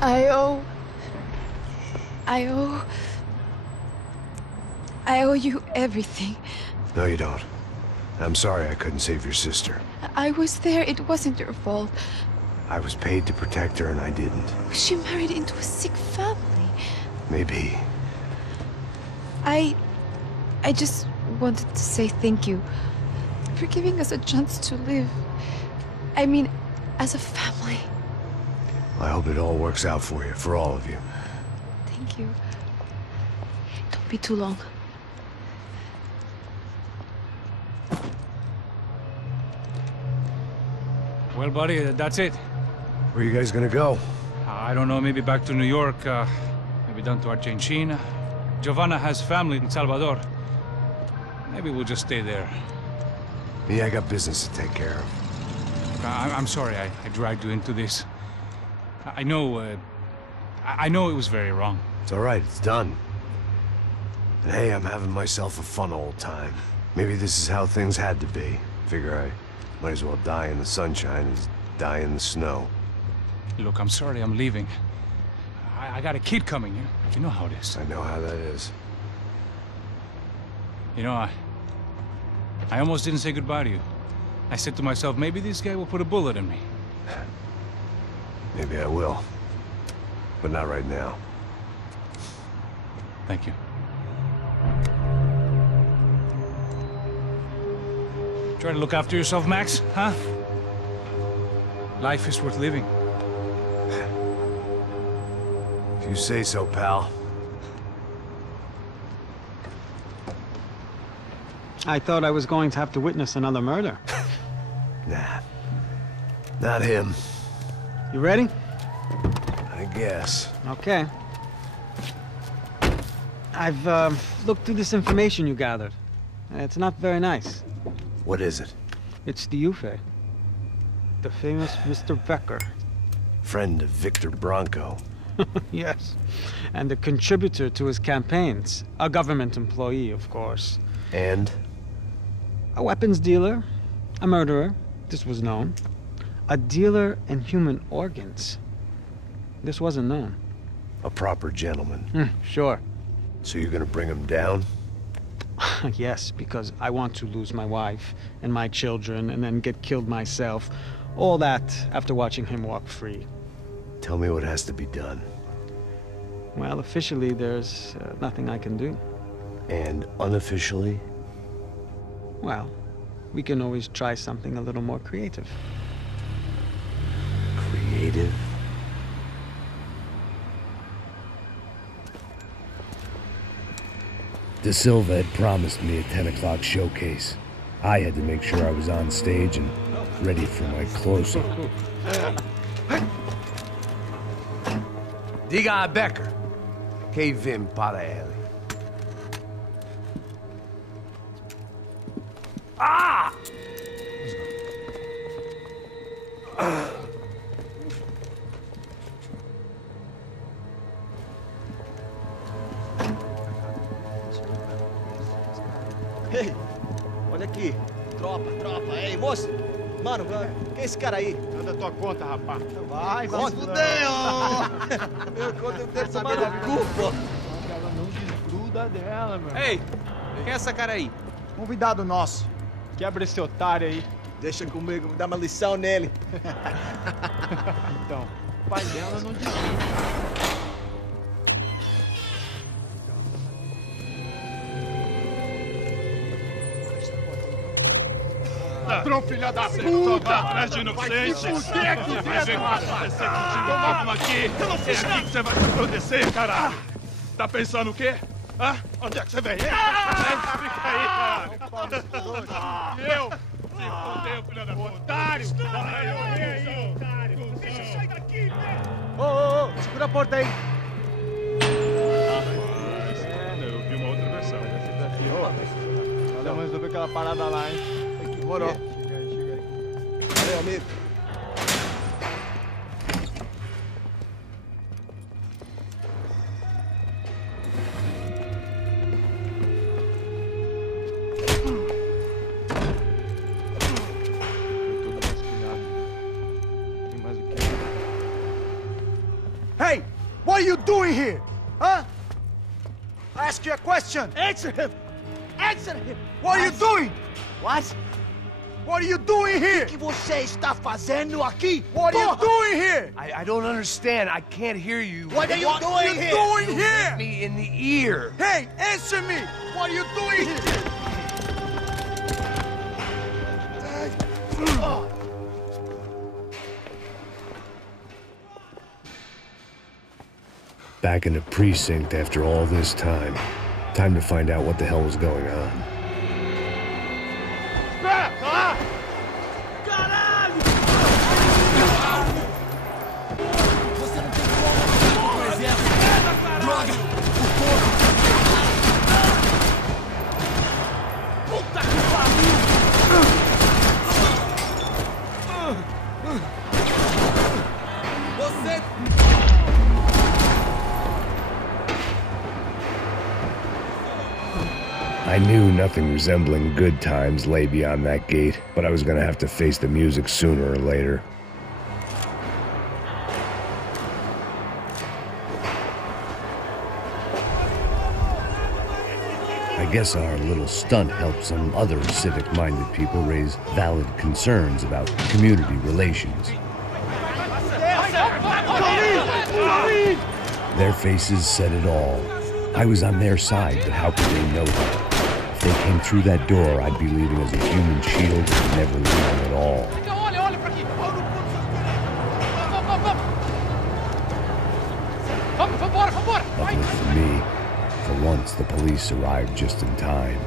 I owe you everything. No, you don't. I'm sorry I couldn't save your sister. I was there. It wasn't your fault. I was paid to protect her and I didn't. She married into a sick family. Maybe. I just wanted to say thank you for giving us a chance to live. I mean, as a family. I hope it all works out for you, for all of you. Thank you. Don't be too long. Well, buddy, that's it. Where are you guys gonna go? I don't know, maybe back to New York, maybe down to Argentina. Giovanna has family in Salvador. Maybe we'll just stay there. Me, I got business to take care of. I'm sorry I dragged you into this. I know it was very wrong. It's all right, it's done. And hey, I'm having myself a fun old time. Maybe this is how things had to be. Figure I might as well die in the sunshine as die in the snow. Look, I'm sorry I'm leaving. I got a kid coming. You know how it is. I know how that is. You know, I almost didn't say goodbye to you. I said to myself, maybe this guy will put a bullet in me. Maybe I will. But not right now. Thank you. Try to look after yourself, Max, huh? Life is worth living. If you say so, pal. I thought I was going to have to witness another murder. Nah. Not him. You ready? I guess. Okay. I've looked through this information you gathered. It's not very nice. What is it? It's the Ufe. The famous Mr. Becker. Friend of Victor Bronco. Yes. And a contributor to his campaigns. A government employee, of course. And? A weapons dealer. A murderer. This was known. A dealer in human organs. This wasn't known. A proper gentleman. Sure. So you're gonna bring him down? Yes, because I want to lose my wife and my children and then get killed myself. All that after watching him walk free. Tell me what has to be done. Well, officially, there's nothing I can do. And unofficially? Well, we can always try something a little more creative. Creative? De Silva had promised me a 10 o'clock showcase. I had to make sure I was on stage and ready for my close-up. Diga a Becker. Que vim para ele. Ah! Ei, olha aqui. Tropa, tropa. Ei, moço. Mano, quem é esse cara aí? Manda tua conta, rapaz. Vai se fuder, ó! Meu conta não deve tomar no cu, pô. Ela não desgruda dela, meu. Ei, quem é essa cara aí? Convidado nosso. Quebra esse otário aí. Deixa comigo, me dá uma lição nele. Então, o pai dela não desgruda. Ladrão, filha da puta! Atrás de inocentes! Vai se fuder aqui dentro, rapaz! Você continua aqui! Eu não fiz nada! Que você vai se proteger, caralho! Tá pensando o quê? Hã? Onde é que você vem? Fica aí, cara! Eu? Se fudeu, filha da puta! Otário! Vai, otário! Deixa eu sair daqui, né? Ô, segura a porta aí! Eu vi uma outra versão. Olha, mas eu vi aquela parada lá, hein? Demorou. Chega aí. Valeu, amigo. Tudo vasculhado. Tem mais o quê? Hey! you doing here? Huh? I ask you a question. Answer him! Answer him! What are you doing? What? What are you doing here? O que você está fazendo aqui? What are you doing here? I don't understand. I can't hear you. What are you doing here? Doing here? Hit me in the ear. Hey, answer me! What are you doing here? Back in the precinct after all this time. Time to find out what the hell was going on. I knew nothing resembling good times lay beyond that gate, but I was gonna have to face the music sooner or later. I guess our little stunt helped some other civic-minded people raise valid concerns about community relations. Their faces said it all. I was on their side, but how could they know that? If they came through that door, I'd be leaving as a human shield and never leaving at all. Luckily for me, for once the police arrived just in time.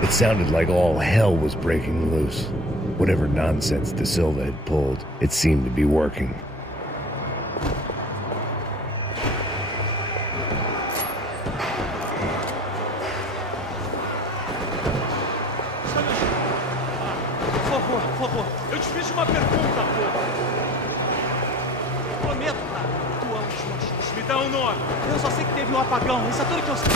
It sounded like all hell was breaking loose. Whatever nonsense De Silva had pulled, it seemed to be working. Por favor, eu te fiz uma pergunta, pô. Prometo, cara, tu ama os machistas. Me dá um nome. Eu só sei que teve um apagão, isso é tudo que eu sei.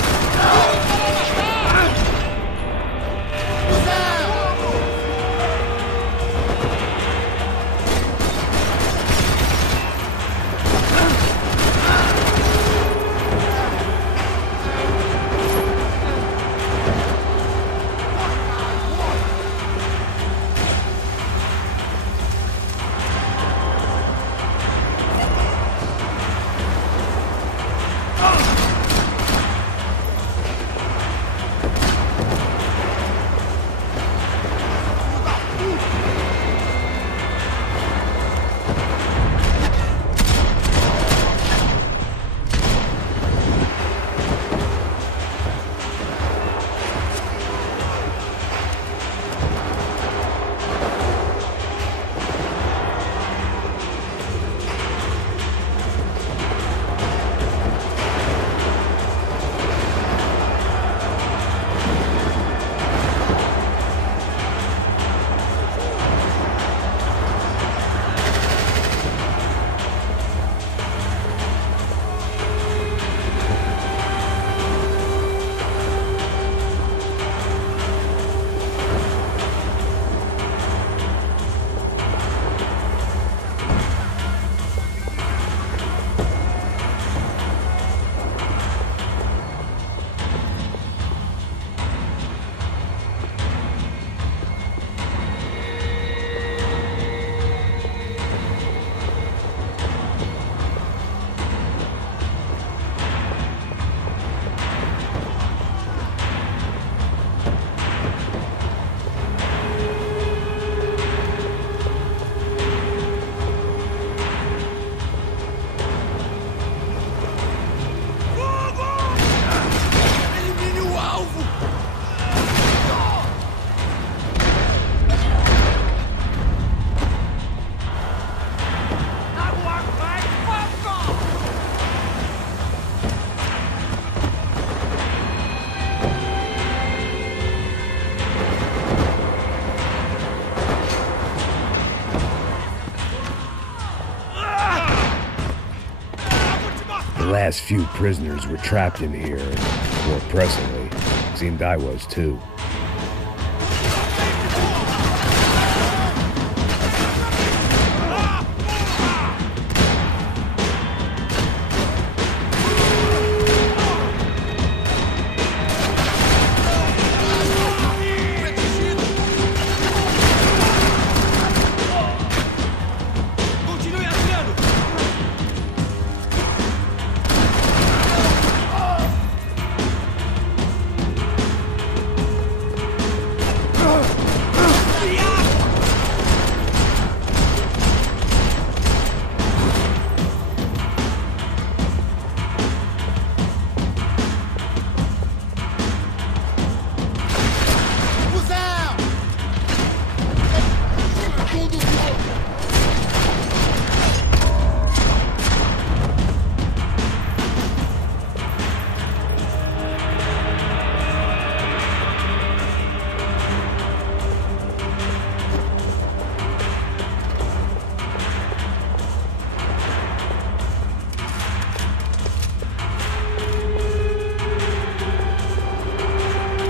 The last few prisoners were trapped in here, and more pressingly, it seemed I was too.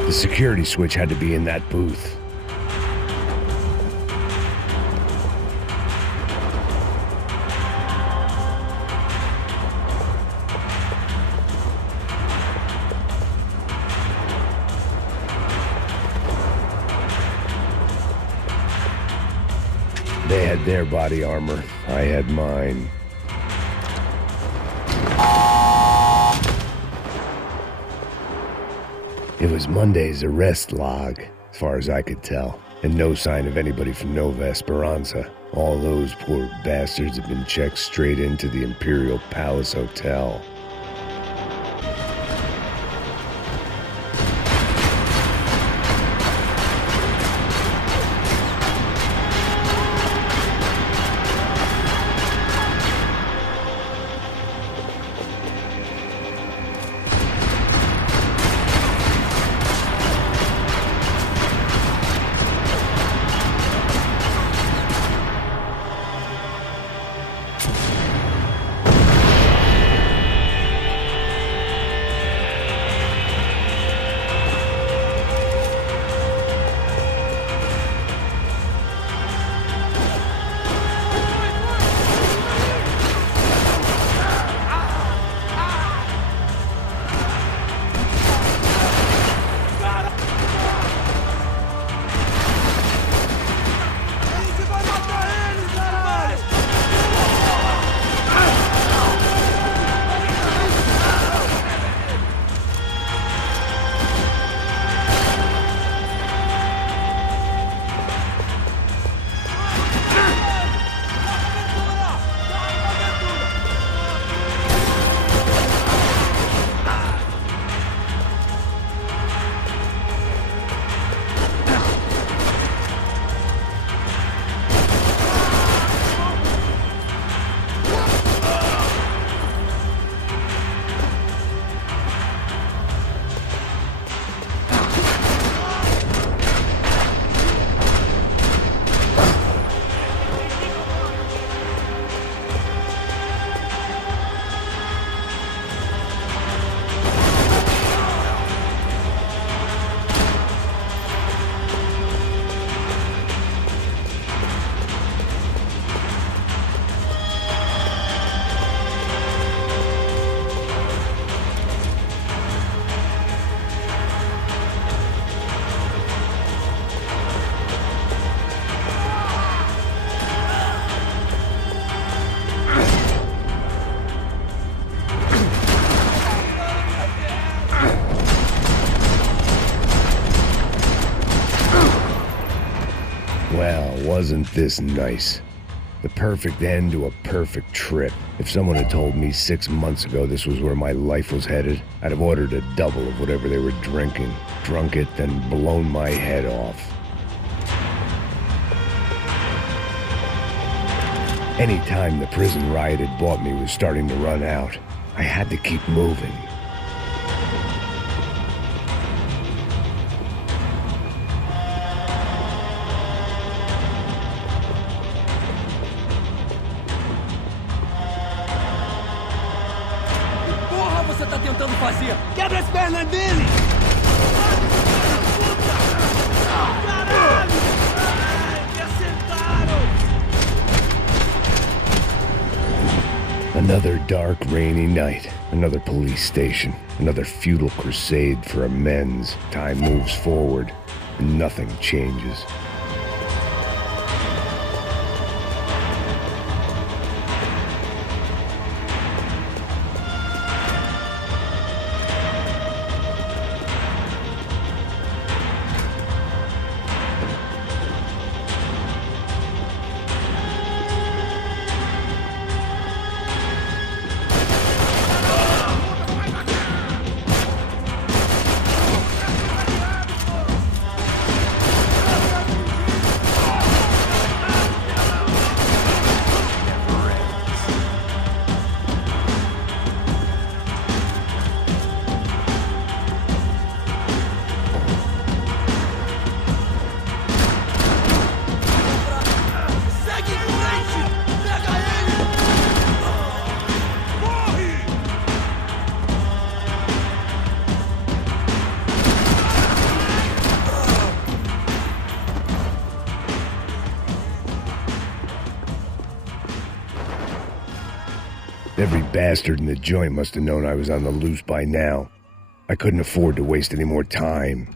The security switch had to be in that booth. They had their body armor. I had mine. It was Monday's arrest log, as far as I could tell, and no sign of anybody from Nova Esperanza. All those poor bastards have been checked straight into the Imperial Palace Hotel. Well, wasn't this nice? The perfect end to a perfect trip. If someone had told me 6 months ago this was where my life was headed, I'd have ordered a double of whatever they were drinking, drunk it, then blown my head off. Any time the prison riot had bought me was starting to run out. I had to keep moving. Quebra as pernas dele! Caralho! Me acertaram! Another dark, rainy night. Another police station. Another futile crusade for amends. Time moves forward, and nothing changes. Every bastard in the joint must have known I was on the loose by now. I couldn't afford to waste any more time.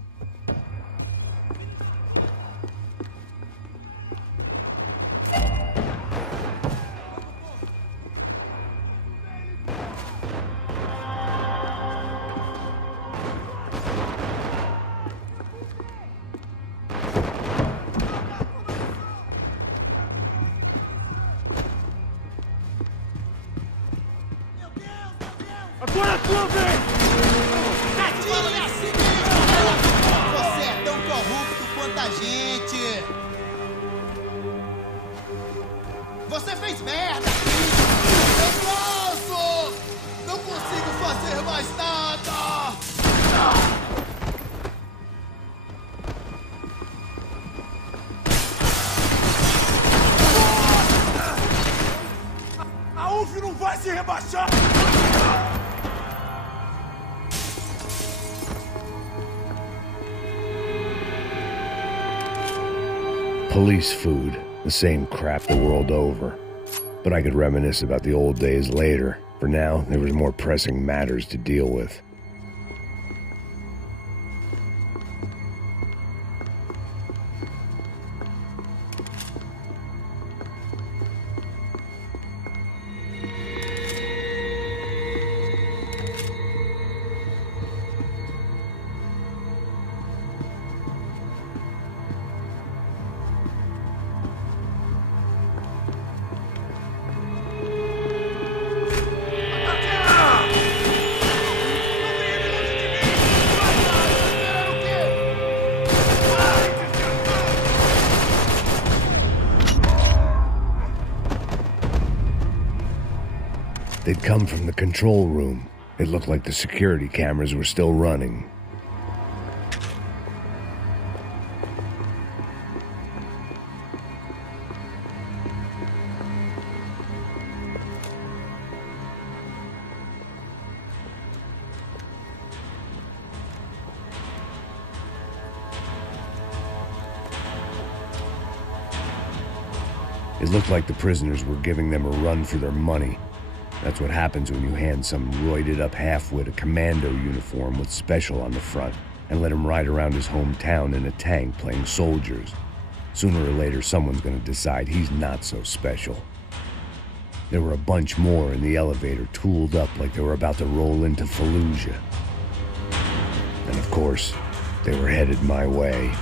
Agora a tua vez! Atire a si mesmo! Você é tão corrupto quanto a gente! Você fez merda! Eu posso! Não consigo fazer mais nada! A UF não vai se rebaixar! Police food, the same crap the world over. But I could reminisce about the old days later. For now, there was more pressing matters to deal with. They'd come from the control room. It looked like the security cameras were still running. It looked like the prisoners were giving them a run for their money. That's what happens when you hand some roided-up halfwit a commando uniform with special on the front and let him ride around his hometown in a tank playing soldiers. Sooner or later, someone's gonna decide he's not so special. There were a bunch more in the elevator, tooled up like they were about to roll into Fallujah. And of course, they were headed my way.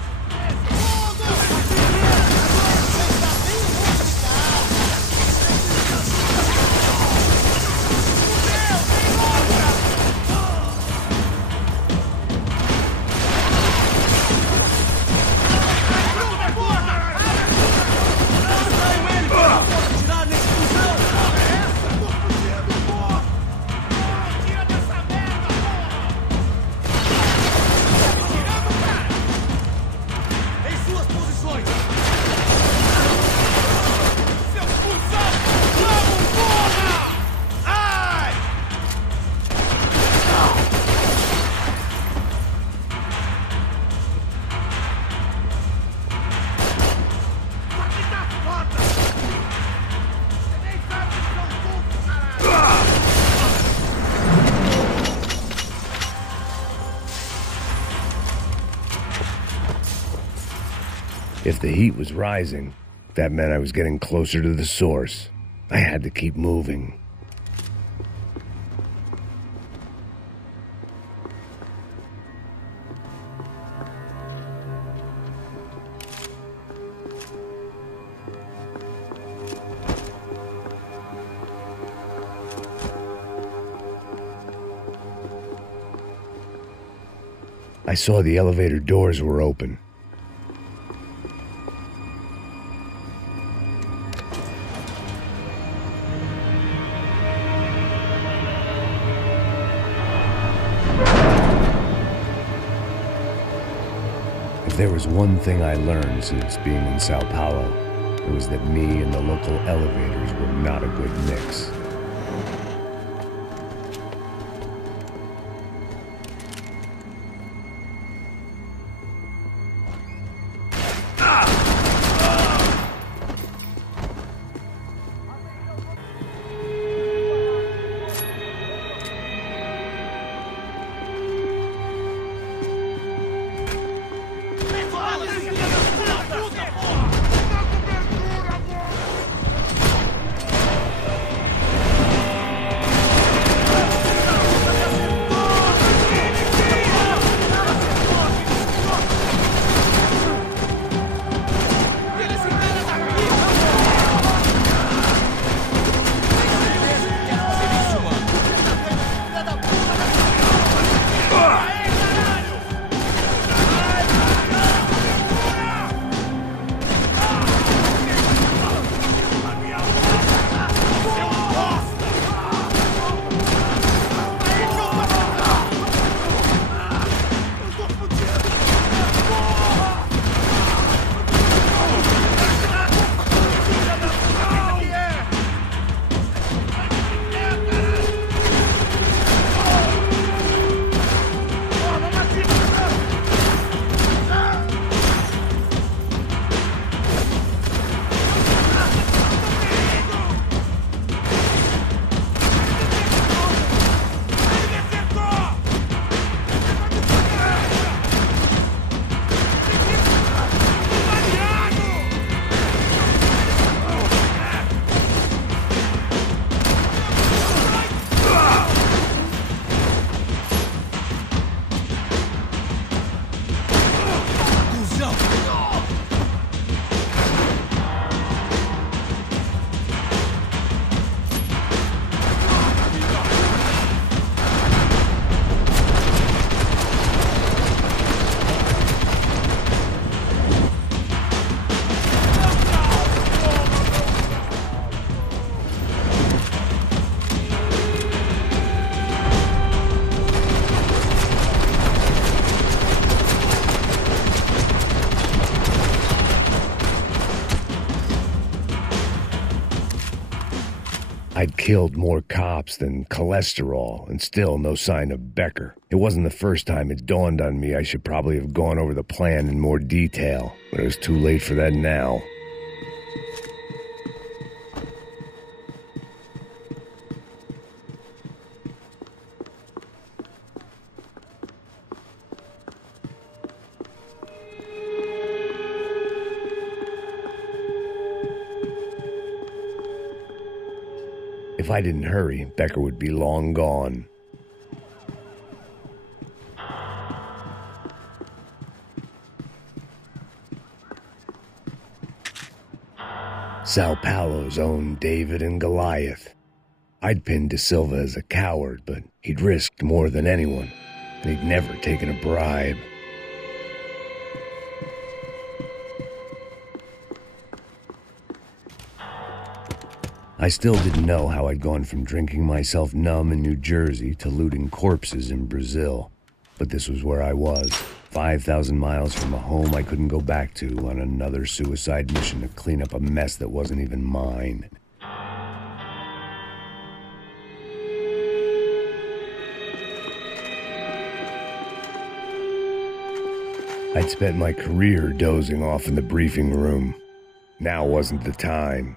If the heat was rising, that meant I was getting closer to the source. I had to keep moving. I saw the elevator doors were open. If there was one thing I learned since being in Sao Paulo, it was that me and the local elevators were not a good mix. I'd killed more cops than cholesterol, and still no sign of Becker. It wasn't the first time it dawned on me I should probably have gone over the plan in more detail, but it was too late for that now. If I didn't hurry, Becker would be long gone. Sao Paulo's own David and Goliath. I'd pinned De Silva as a coward, but he'd risked more than anyone, and he'd never taken a bribe. I still didn't know how I'd gone from drinking myself numb in New Jersey to looting corpses in Brazil. But this was where I was, 5,000 miles from a home I couldn't go back to, on another suicide mission to clean up a mess that wasn't even mine. I'd spent my career dozing off in the briefing room. Now wasn't the time.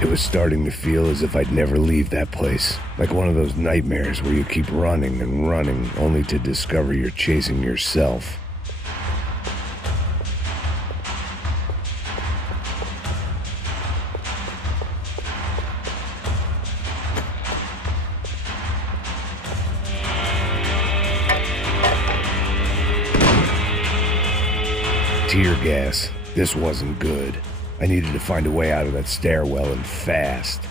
It was starting to feel as if I'd never leave that place. Like one of those nightmares where you keep running and running, only to discover you're chasing yourself. Tear gas. This wasn't good. I needed to find a way out of that stairwell, and fast.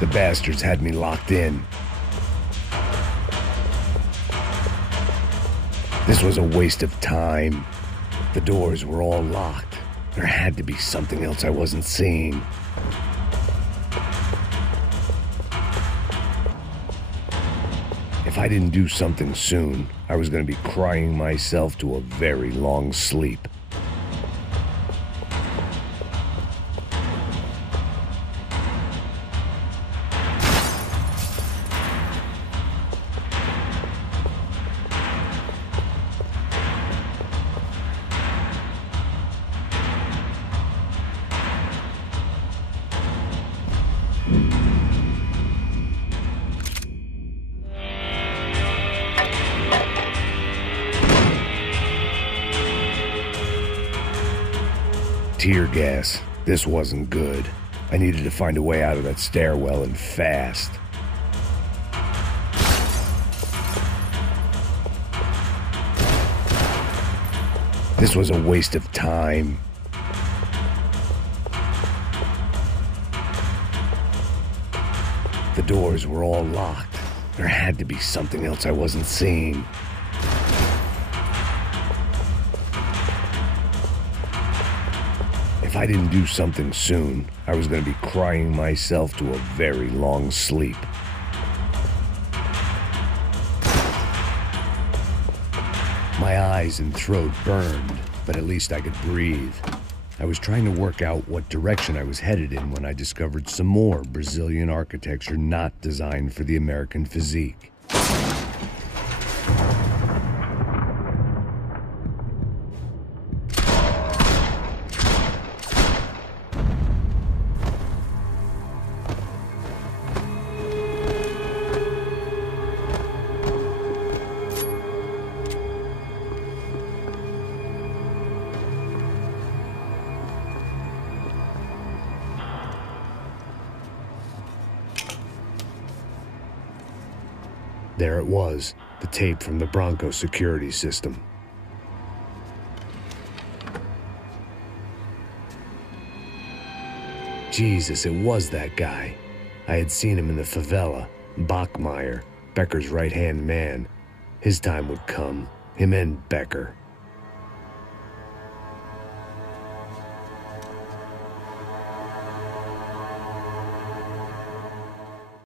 The bastards had me locked in. This was a waste of time. The doors were all locked. There had to be something else I wasn't seeing. If I didn't do something soon, I was going to be crying myself to a very long sleep. Tear gas. This wasn't good. I needed to find a way out of that stairwell, and fast. This was a waste of time. The doors were all locked. There had to be something else I wasn't seeing. If I didn't do something soon, I was going to be crying myself to a very long sleep. My eyes and throat burned, but at least I could breathe. I was trying to work out what direction I was headed in when I discovered some more Brazilian architecture not designed for the American physique. There it was, the tape from the Bronco security system. Jesus, it was that guy. I had seen him in the favela, Bachmeyer, Becker's right-hand man. His time would come, him and Becker.